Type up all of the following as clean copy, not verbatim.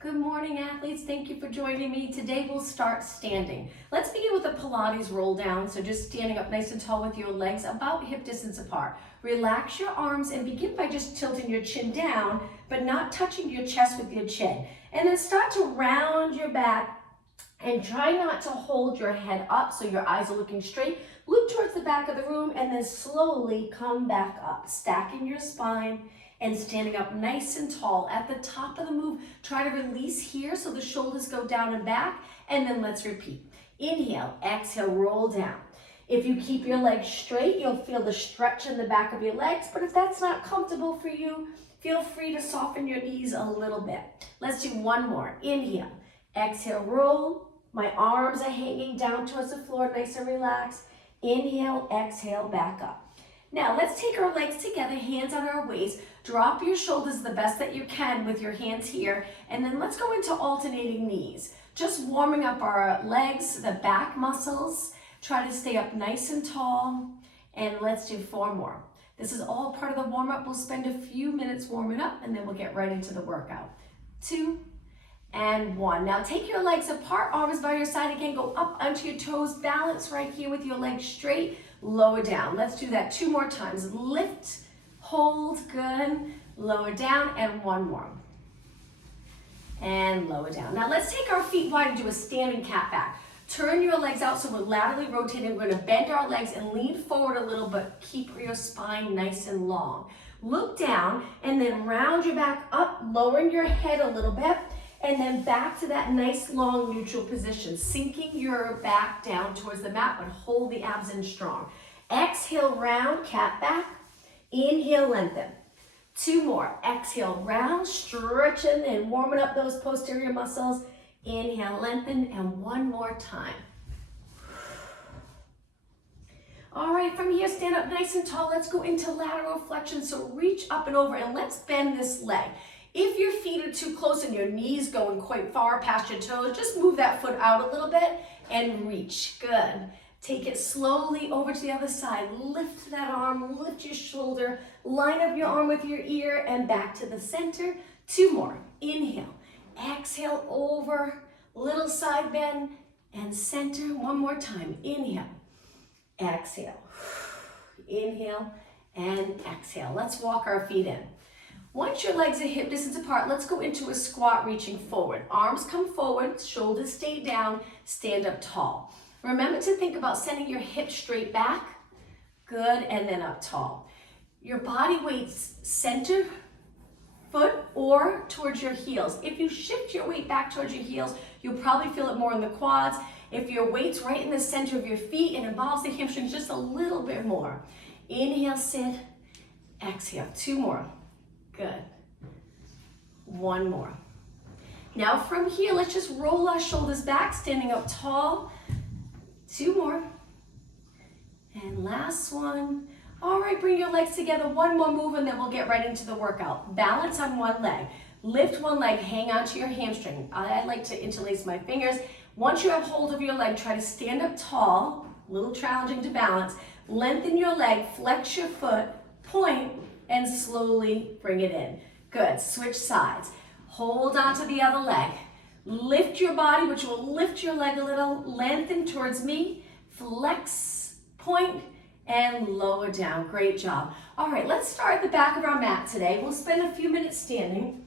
Good morning, athletes. Thank you for joining me. Today we'll start standing. Let's begin with a Pilates roll down. So just standing up nice and tall with your legs about hip distance apart. Relax your arms and begin by just tilting your chin down, but not touching your chest with your chin. And then start to round your back and try not to hold your head up so your eyes are looking straight. Look towards the back of the room and then slowly come back up, stacking your spine and standing up nice and tall. At the top of the move, try to release here so the shoulders go down and back, and then let's repeat. Inhale, exhale, roll down. If you keep your legs straight, you'll feel the stretch in the back of your legs, but if that's not comfortable for you, feel free to soften your knees a little bit. Let's do one more. Inhale, exhale, roll. My arms are hanging down towards the floor, nice and relaxed. Inhale, exhale, back up. Now let's take our legs together, hands on our waist. Drop your shoulders the best that you can with your hands here, and then let's go into alternating knees. Just warming up our legs, the back muscles. Try to stay up nice and tall, and let's do 4 more. This is all part of the warm-up. We'll spend a few minutes warming up, and then we'll get right into the workout. 2 and 1. Now take your legs apart, arms by your side again. Go up onto your toes. Balance right here with your legs straight. Lower down. Let's do that 2 more times. Lift, hold, good. Lower down, and 1 more. And lower down. Now let's take our feet wide and do a standing cat back. Turn your legs out so we're laterally rotating. We're going to bend our legs and lean forward a little, but keep your spine nice and long. Look down and then round your back up, lowering your head a little bit, and then back to that nice long neutral position, sinking your back down towards the mat, but hold the abs in strong. Exhale, round, cat back. Inhale, lengthen. 2 more. Exhale, round, stretching and warming up those posterior muscles. Inhale, lengthen, and 1 more time. All right, from here, stand up nice and tall. Let's go into lateral flexion. So reach up and over, and let's bend this leg. If your feet are too close and your knees going quite far past your toes, just move that foot out a little bit and reach. Good. Take it slowly over to the other side. Lift that arm, lift your shoulder, line up your arm with your ear, and back to the center. 2 more. Inhale. Exhale over, little side bend, and center. 1 more time. Inhale. Exhale. Inhale and exhale. Let's walk our feet in. Once your legs are hip distance apart, let's go into a squat reaching forward. Arms come forward, shoulders stay down, stand up tall. Remember to think about sending your hips straight back. Good, and then up tall. Your body weight's center foot or towards your heels. If you shift your weight back towards your heels, you'll probably feel it more in the quads. If your weight's right in the center of your feet and involves the hamstrings just a little bit more. Inhale, sit, exhale. 2 more. Good. 1 more. Now from here, let's just roll our shoulders back, standing up tall. 2 more. And last one. All right, bring your legs together. 1 more move, and then we'll get right into the workout. Balance on one leg. Lift one leg, hang onto your hamstring. I like to interlace my fingers. Once you have hold of your leg, try to stand up tall, a little challenging to balance. Lengthen your leg, flex your foot, point, and slowly bring it in. Good, switch sides. Hold onto the other leg. Lift your body, which will lift your leg a little. Lengthen towards me, flex, point, and lower down. Great job. All right, let's start at the back of our mat today. We'll spend a few minutes standing.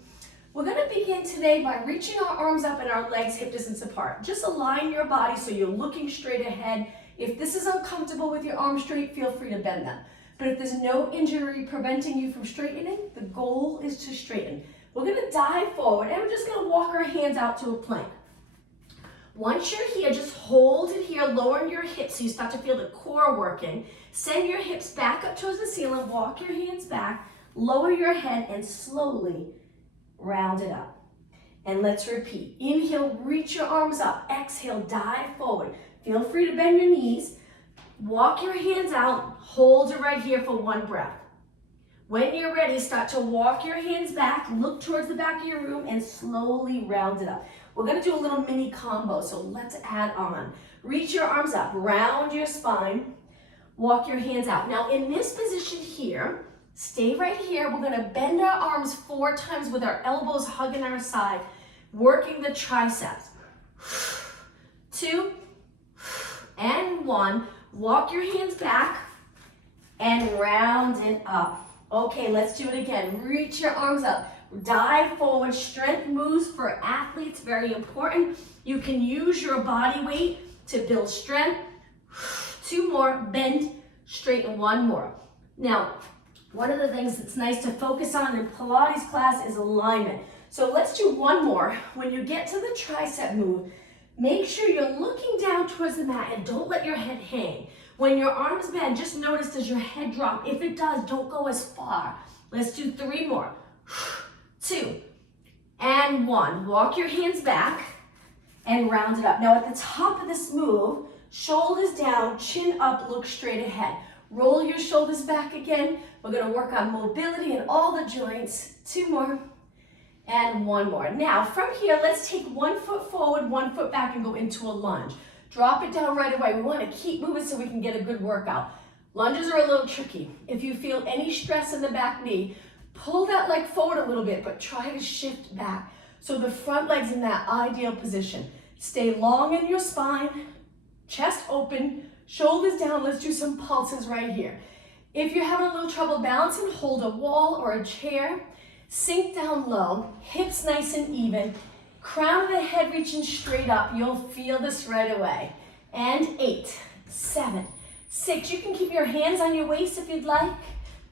We're gonna begin today by reaching our arms up and our legs hip distance apart. Just align your body so you're looking straight ahead. If this is uncomfortable with your arms straight, feel free to bend them. But if there's no injury preventing you from straightening, the goal is to straighten. We're gonna dive forward and we're just gonna walk our hands out to a plank. Once you're here, just hold it here, lowering your hips so you start to feel the core working. Send your hips back up towards the ceiling, walk your hands back, lower your head, and slowly round it up. And let's repeat. Inhale, reach your arms up. Exhale, dive forward. Feel free to bend your knees. Walk your hands out, hold it right here for 1 breath. When you're ready, start to walk your hands back, look towards the back of your room, and slowly round it up. We're gonna do a little mini combo, so let's add on. Reach your arms up, round your spine, walk your hands out. Now in this position here, stay right here. We're gonna bend our arms 4 times with our elbows hugging our side. working the triceps. 2 and 1. Walk your hands back and round it up. Okay, let's do it again. Reach your arms up. Dive forward. Strength moves for athletes, very important. You can use your body weight to build strength. 2 more. Bend, straighten, 1 more. Now, one of the things that's nice to focus on in Pilates class is alignment. So let's do 1 more. When you get to the tricep move, make sure you're looking down towards the mat and don't let your head hang. When your arms bend, just notice, does your head drop? If it does, don't go as far. Let's do 3 more. 2 and 1. Walk your hands back and round it up. Now at the top of this move, shoulders down, chin up, look straight ahead. Roll your shoulders back again. We're gonna work on mobility in all the joints. 2 more and 1 more. Now from here, let's take 1 foot forward, 1 foot back and go into a lunge. Drop it down right away. We wanna keep moving so we can get a good workout. Lunges are a little tricky. If you feel any stress in the back knee, pull that leg forward a little bit, but try to shift back. So the front leg's in that ideal position. Stay long in your spine, chest open, shoulders down. Let's do some pulses right here. If you're having a little trouble balancing, hold a wall or a chair. Sink down low, hips nice and even. Crown of the head reaching straight up. You'll feel this right away. And 8, 7, 6. You can keep your hands on your waist if you'd like.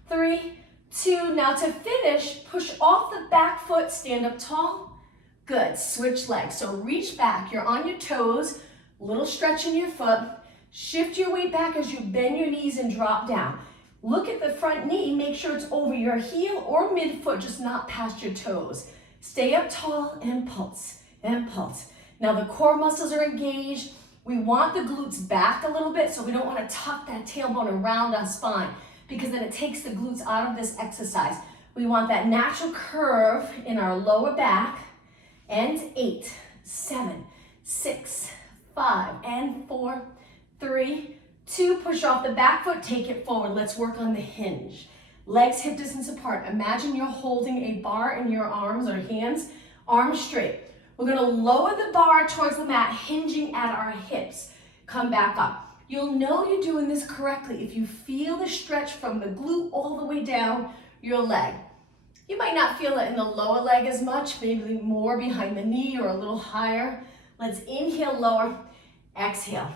3, 2. Now to finish, push off the back foot, stand up tall. Good, switch legs. So reach back, you're on your toes, little stretch in your foot. Shift your weight back as you bend your knees and drop down. Look at the front knee, make sure it's over your heel or midfoot, just not past your toes. Stay up tall and pulse, and pulse. Now the core muscles are engaged. We want the glutes back a little bit, so we don't want to tuck that tailbone around our spine because then it takes the glutes out of this exercise. We want that natural curve in our lower back. And 8, 7, 6, 5, and 4, 3, 2, push off the back foot, take it forward. Let's work on the hinge. Legs hip distance apart. Imagine you're holding a bar in your arms or hands, arms straight. We're gonna lower the bar towards the mat, hinging at our hips. Come back up. You'll know you're doing this correctly if you feel the stretch from the glute all the way down your leg. You might not feel it in the lower leg as much, maybe more behind the knee or a little higher. Let's inhale, lower, exhale.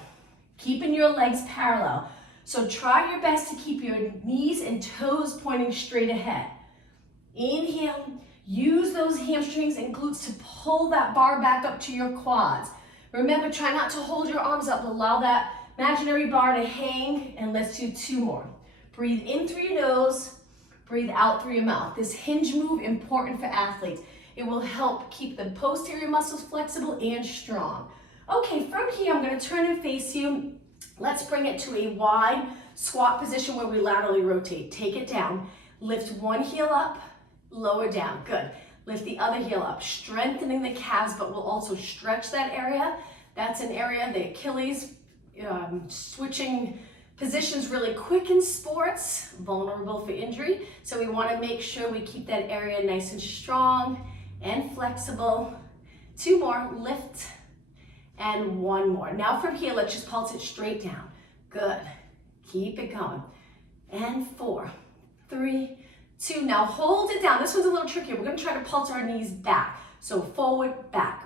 Keeping your legs parallel. So try your best to keep your knees and toes pointing straight ahead. Inhale, use those hamstrings and glutes to pull that bar back up to your quads. Remember, try not to hold your arms up, allow that imaginary bar to hang, and let's do 2 more. Breathe in through your nose, breathe out through your mouth. This hinge move, important for athletes. It will help keep the posterior muscles flexible and strong. Okay, from here, I'm gonna turn and face you. Let's bring it to a wide squat position where we laterally rotate. Take it down, lift one heel up, lower down, good. Lift the other heel up, strengthening the calves, but we'll also stretch that area. That's an area, the Achilles, switching positions really quick in sports, vulnerable for injury. So we wanna make sure we keep that area nice and strong and flexible. 2 more, lift, and 1 more. Now from here, let's just pulse it straight down. Good, keep it going. And 4, 3, 2, now hold it down. This one's a little trickier. We're gonna try to pulse our knees back. So forward, back,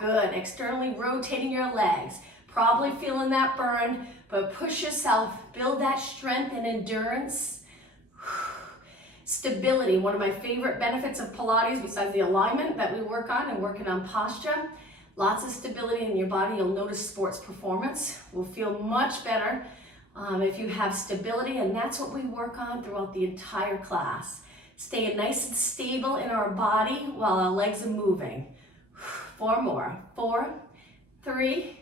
good. Externally rotating your legs. Probably feeling that burn, but push yourself, build that strength and endurance. Stability, one of my favorite benefits of Pilates besides the alignment that we work on and working on posture. Lots of stability in your body. You'll notice sports performance will feel much better if you have stability, and that's what we work on throughout the entire class. Staying nice and stable in our body while our legs are moving. 4 more. 4, 3,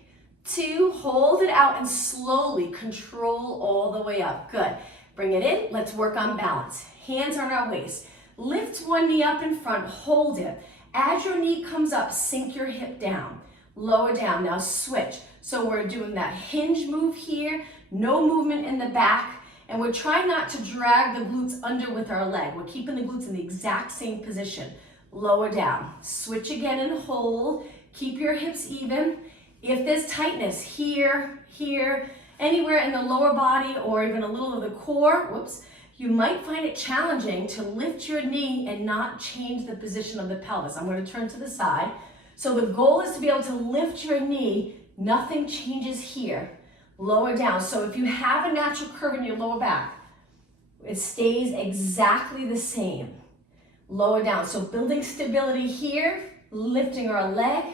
2, hold it out and slowly control all the way up. Good. Bring it in. Let's work on balance. Hands on our waist. Lift one knee up in front. Hold it. As your knee comes up, sink your hip down. Lower down. Now switch. So we're doing that hinge move here. No movement in the back. And we're trying not to drag the glutes under with our leg. We're keeping the glutes in the exact same position. lower down. Switch again and hold. Keep your hips even. If there's tightness here, here, anywhere in the lower body or even a little of the core, whoops, you might find it challenging to lift your knee and not change the position of the pelvis. I'm going to turn to the side. So the goal is to be able to lift your knee. Nothing changes here. Lower down. So if you have a natural curve in your lower back, it stays exactly the same. Lower down. So building stability here, lifting our leg,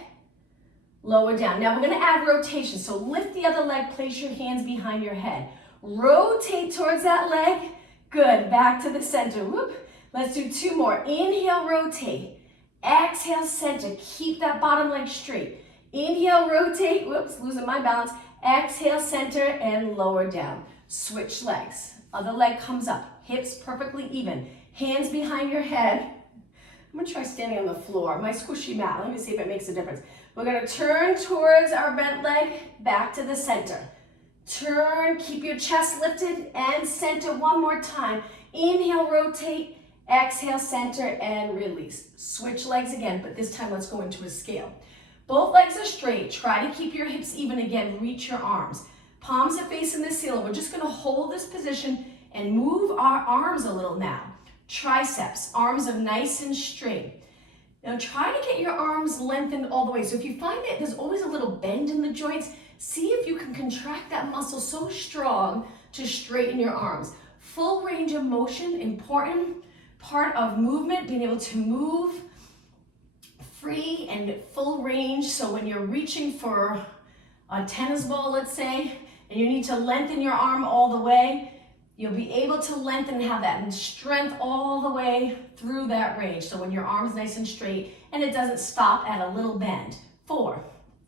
lower down. Now we're going to add rotation. So lift the other leg, place your hands behind your head. Rotate towards that leg. Good. Back to the center. Whoop. Let's do 2 more. Inhale, rotate. Exhale, center. Keep that bottom leg straight. Inhale, rotate. Whoops, losing my balance. Exhale, center, and lower down. Switch legs. Other leg comes up. Hips perfectly even. Hands behind your head. I'm going to try standing on the floor. My squishy mat. Let me see if it makes a difference. We're going to turn towards our bent leg. Back to the center. Turn. Keep your chest lifted and center one more time. Inhale, rotate. Exhale, center, and release. Switch legs again, but this time let's go into a scale. Both legs are straight. Try to keep your hips even again. Reach your arms. Palms are facing the ceiling. We're just going to hold this position and move our arms a little now. Triceps, arms are nice and straight. Now try to get your arms lengthened all the way. So if you find that there's always a little bend in the joints, see if you can contract that muscle so strong to straighten your arms. Full range of motion, important part of movement, being able to move free and full range. So when you're reaching for a tennis ball, let's say, and you need to lengthen your arm all the way, you'll be able to lengthen and have that strength all the way through that range. So when your arm's nice and straight and it doesn't stop at a little bend. 4,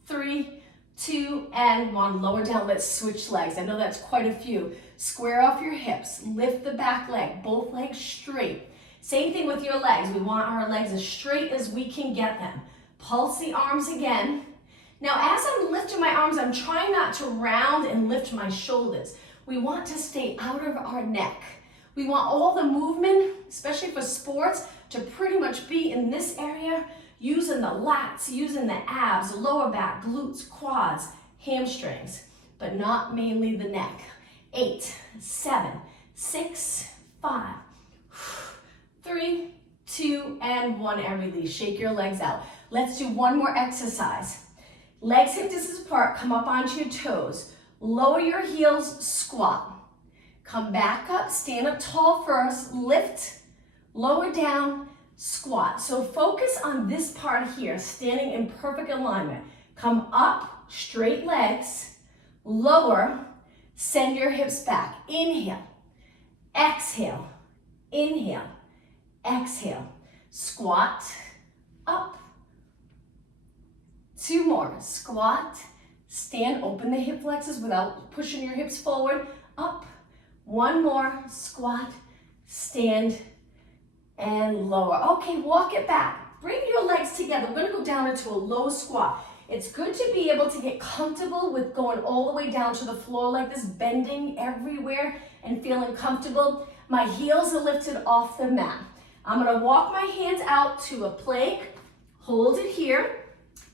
3, 2, and 1. Lower down. Let's switch legs. I know that's quite a few. Square off your hips. Lift the back leg. Both legs straight. Same thing with your legs. We want our legs as straight as we can get them. Pulse the arms again. Now, as I'm lifting my arms, I'm trying not to round and lift my shoulders. We want to stay out of our neck. We want all the movement, especially for sports, to pretty much be in this area, using the lats, using the abs, lower back, glutes, quads, hamstrings, but not mainly the neck. 8, 7, 6, 5, 3, 2, and 1, and release. Shake your legs out. Let's do one more exercise. Legs hip distance apart, come up onto your toes. Lower your heels, squat. Come back up, stand up tall first, lift, lower down, squat. So focus on this part here, standing in perfect alignment. Come up, straight legs, lower, send your hips back. Inhale, exhale, inhale, exhale. Squat, up. 2 more, squat, stand, open the hip flexors without pushing your hips forward, up. 1 more, squat, stand, and lower. Okay, walk it back. Bring your legs together. We're gonna go down into a low squat. It's good to be able to get comfortable with going all the way down to the floor like this, bending everywhere and feeling comfortable. My heels are lifted off the mat. I'm gonna walk my hands out to a plank, hold it here.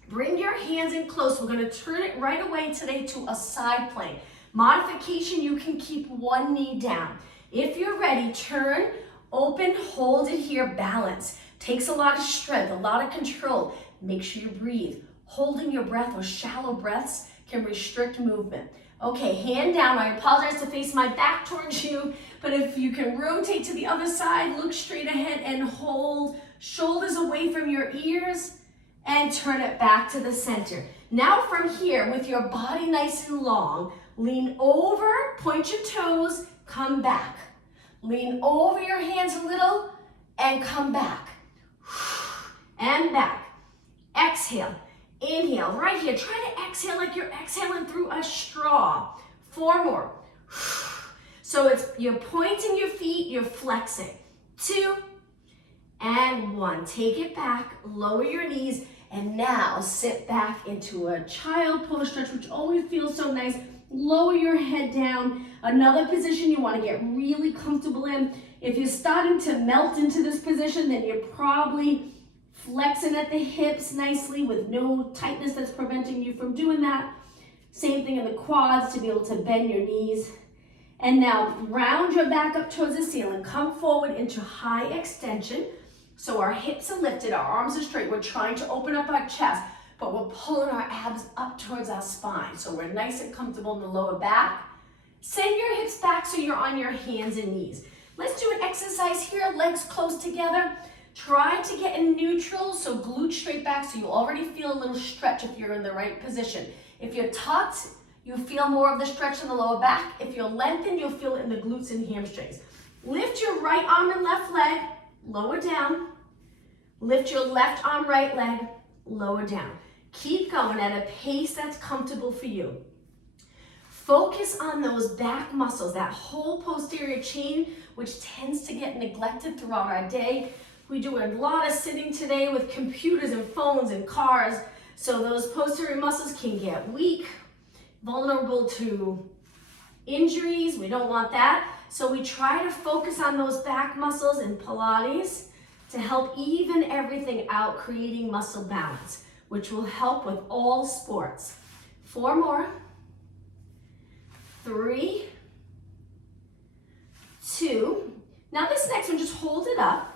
Bring your hands in close. We're gonna turn it right away today to a side plank. Modification, you can keep one knee down. If you're ready, turn, open, hold it here, balance. Takes a lot of strength, a lot of control. Make sure you breathe. Holding your breath or shallow breaths can restrict movement. Okay, hand down. I apologize to face my back towards you, but if you can rotate to the other side, look straight ahead and hold. Shoulders away from your ears and turn it back to the center. Now from here, with your body nice and long, lean over, point your toes, come back. Lean over your hands a little and come back. And back. Exhale. Inhale. Right here. Try to exhale like you're exhaling through a straw. 4 more. So it's you're pointing your feet, you're flexing. 2 and 1. Take it back, lower your knees, and now sit back into a child pose stretch, which always feels so nice. Lower your head down. Another position you want to get really comfortable in. If you're starting to melt into this position, then you're probably Flexing at the hips nicely with no tightness that's preventing you from doing that. Same thing in the quads to be able to bend your knees. And now round your back up towards the ceiling. Come forward into high extension. So our hips are lifted, our arms are straight. We're trying to open up our chest, but we're pulling our abs up towards our spine. So we're nice and comfortable in the lower back. Send your hips back so you're on your hands and knees. Let's do an exercise here, legs close together. Try to get in neutral, so glutes straight back, so you'll already feel a little stretch if you're in the right position. If you're tucked, you feel more of the stretch in the lower back. If you're lengthened, you'll feel it in the glutes and hamstrings. Lift your right arm and left leg, lower down. Lift your left arm, right leg, lower down. Keep going at a pace that's comfortable for you. Focus on those back muscles, that whole posterior chain, which tends to get neglected throughout our day. We do a lot of sitting today with computers and phones and cars, so those posterior muscles can get weak, vulnerable to injuries. We don't want that. So we try to focus on those back muscles in Pilates to help even everything out, creating muscle balance, which will help with all sports. 4 more. 3, 2. Now this next one, just hold it up.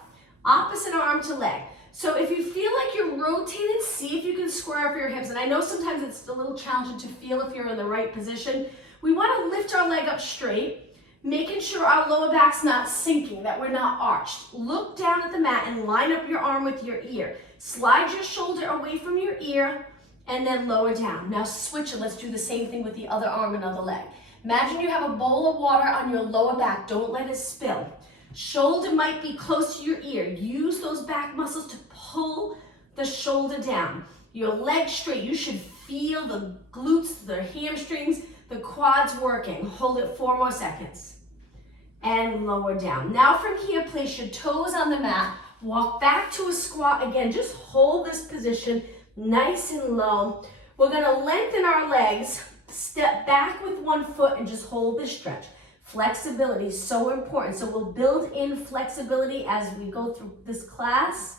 Opposite arm to leg. So if you feel like you're rotated, see if you can square up your hips. And I know sometimes it's a little challenging to feel if you're in the right position. We want to lift our leg up straight, making sure our lower back's not sinking, that we're not arched. Look down at the mat and line up your arm with your ear. Slide your shoulder away from your ear and then lower down. Now switch it. Let's do the same thing with the other arm and other leg. Imagine you have a bowl of water on your lower back. Don't let it spill. Shoulder might be close to your ear. Use those back muscles to pull the shoulder down. Your legs straight. You should feel the glutes, the hamstrings, the quads working. Hold it 4 more seconds. And lower down. Now from here, place your toes on the mat. Walk back to a squat. Again, just hold this position nice and low. We're gonna lengthen our legs. Step back with one foot and just hold this stretch. Flexibility is so important. So we'll build in flexibility as we go through this class.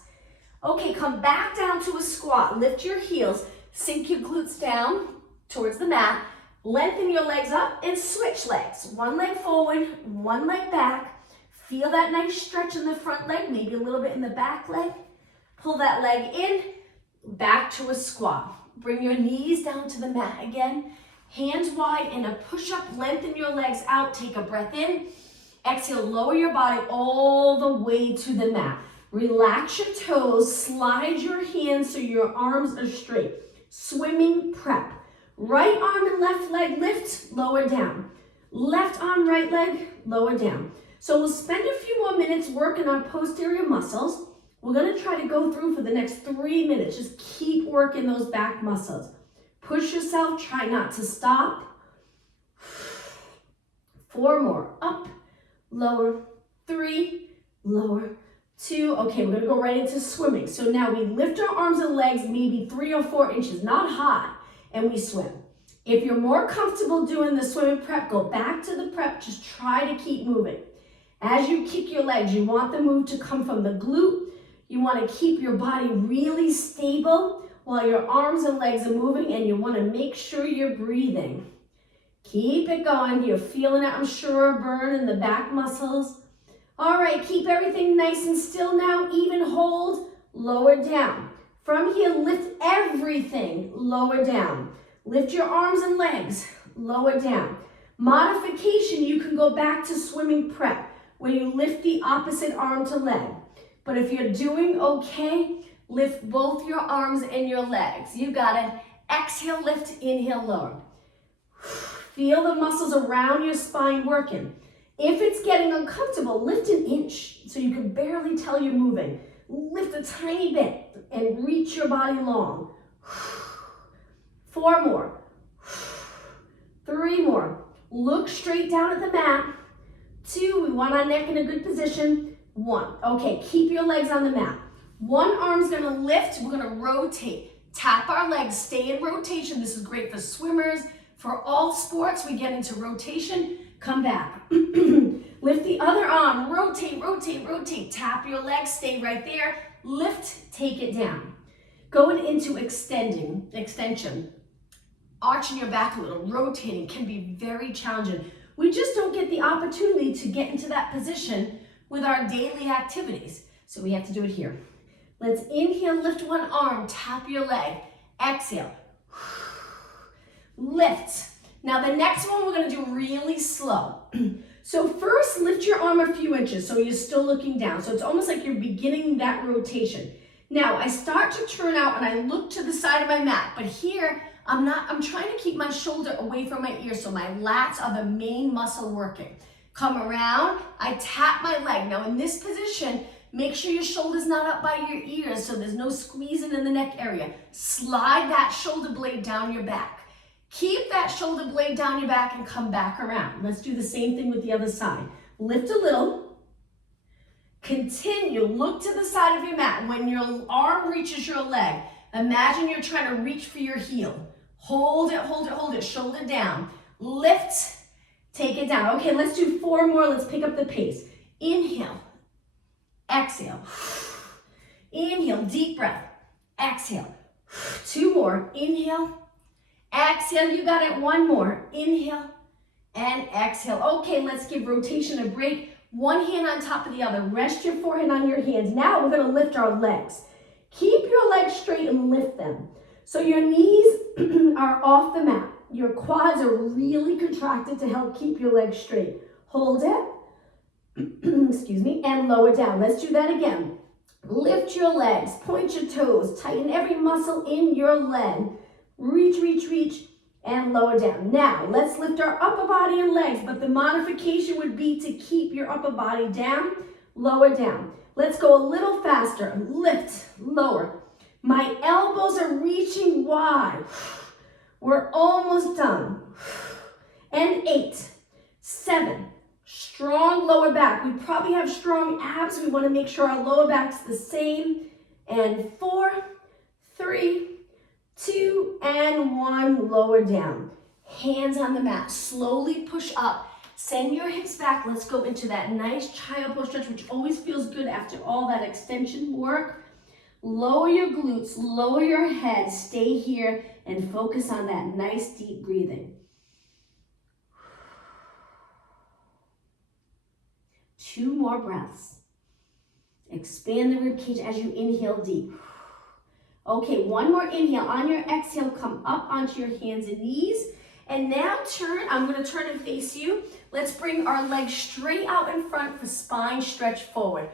Okay, come back down to a squat. Lift your heels. Sink your glutes down towards the mat. Lengthen your legs up and switch legs. One leg forward, one leg back. Feel that nice stretch in the front leg, maybe a little bit in the back leg. Pull that leg in, back to a squat. Bring your knees down to the mat again. Hands wide in a push-up, lengthen your legs out, take a breath in. Exhale, lower your body all the way to the mat. Relax your toes, slide your hands so your arms are straight. Swimming prep. Right arm and left leg lift, lower down. Left arm, right leg, lower down. So we'll spend a few more minutes working on posterior muscles. We're gonna try to go through for the next 3 minutes. Just keep working those back muscles. Push yourself, try not to stop. 4 more, up, lower, 3, lower, 2. Okay, we're gonna go right into swimming. So now we lift our arms and legs maybe 3 or 4 inches, not high, and we swim. If you're more comfortable doing the swimming prep, go back to the prep, just try to keep moving. As you kick your legs, you want the move to come from the glute. You wanna keep your body really stable while your arms and legs are moving, and you wanna make sure you're breathing. Keep it going. You're feeling it, I'm sure, burn in the back muscles. All right, keep everything nice and still now. Even hold, lower down. From here, lift everything, lower down. Lift your arms and legs, lower down. Modification, you can go back to swimming prep, where you lift the opposite arm to leg. But if you're doing okay, lift both your arms and your legs. You got it. Exhale, lift, inhale, lower. Feel the muscles around your spine working. If it's getting uncomfortable, lift an inch so you can barely tell you're moving. Lift a tiny bit and reach your body long. 4 more. 3 more. Look straight down at the mat. 2, we want our neck in a good position. 1. Okay, keep your legs on the mat. One arm's gonna lift, we're gonna rotate. Tap our legs, stay in rotation. This is great for swimmers. For all sports, we get into rotation. Come back. Lift the other arm, rotate, rotate, rotate. Tap your legs, stay right there. Lift, take it down. Going into extension, arching your back a little, rotating can be very challenging. We just don't get the opportunity to get into that position with our daily activities. So we have to do it here. Let's inhale, lift one arm, tap your leg. Exhale, lift. Now the next one we're gonna do really slow. So first lift your arm a few inches so you're still looking down. So it's almost like you're beginning that rotation. Now I start to turn out and I look to the side of my mat, but here I'm trying to keep my shoulder away from my ear so my lats are the main muscle working. Come around, I tap my leg. Now in this position, make sure your shoulder's not up by your ears so there's no squeezing in the neck area. Slide that shoulder blade down your back. Keep that shoulder blade down your back and come back around. Let's do the same thing with the other side. Lift a little. Continue, look to the side of your mat. When your arm reaches your leg, imagine you're trying to reach for your heel. Hold it, hold it, hold it, shoulder down. Lift, take it down. Okay, let's do 4 more. Let's pick up the pace. Inhale, exhale. Inhale, deep breath. Exhale. 2 more. Inhale, exhale. You got it. 1 more. Inhale and exhale. Okay, let's give rotation a break. One hand on top of the other. Rest your forehead on your hands. Now we're going to lift our legs. Keep your legs straight and lift them. So your knees are off the mat. Your quads are really contracted to help keep your legs straight. Hold it, excuse me, and lower down. Let's do that again. Lift your legs, point your toes, tighten every muscle in your leg. Reach, reach, reach, and lower down. Now, let's lift our upper body and legs, but the modification would be to keep your upper body down, lower down. Let's go a little faster. Lift, lower. My elbows are reaching wide. We're almost done. And 8, 7, strong lower back. We probably have strong abs. We want to make sure our lower back's the same. And 4, 3, 2, and 1, lower down. Hands on the mat. Slowly push up. Send your hips back. Let's go into that nice child pose stretch, which always feels good after all that extension work. Lower your glutes, lower your head, stay here and focus on that nice deep breathing. 2 more breaths. Expand the rib cage as you inhale deep. Okay, 1 more inhale. On your exhale, come up onto your hands and knees. And now turn, I'm going to turn and face you. Let's bring our legs straight out in front for spine stretch forward.